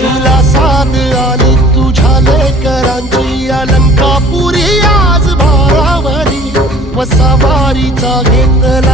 तुला साथ आली तुझ्या लेकरांची अलंकापुरी आज भारावरी व सवारीचा घेतला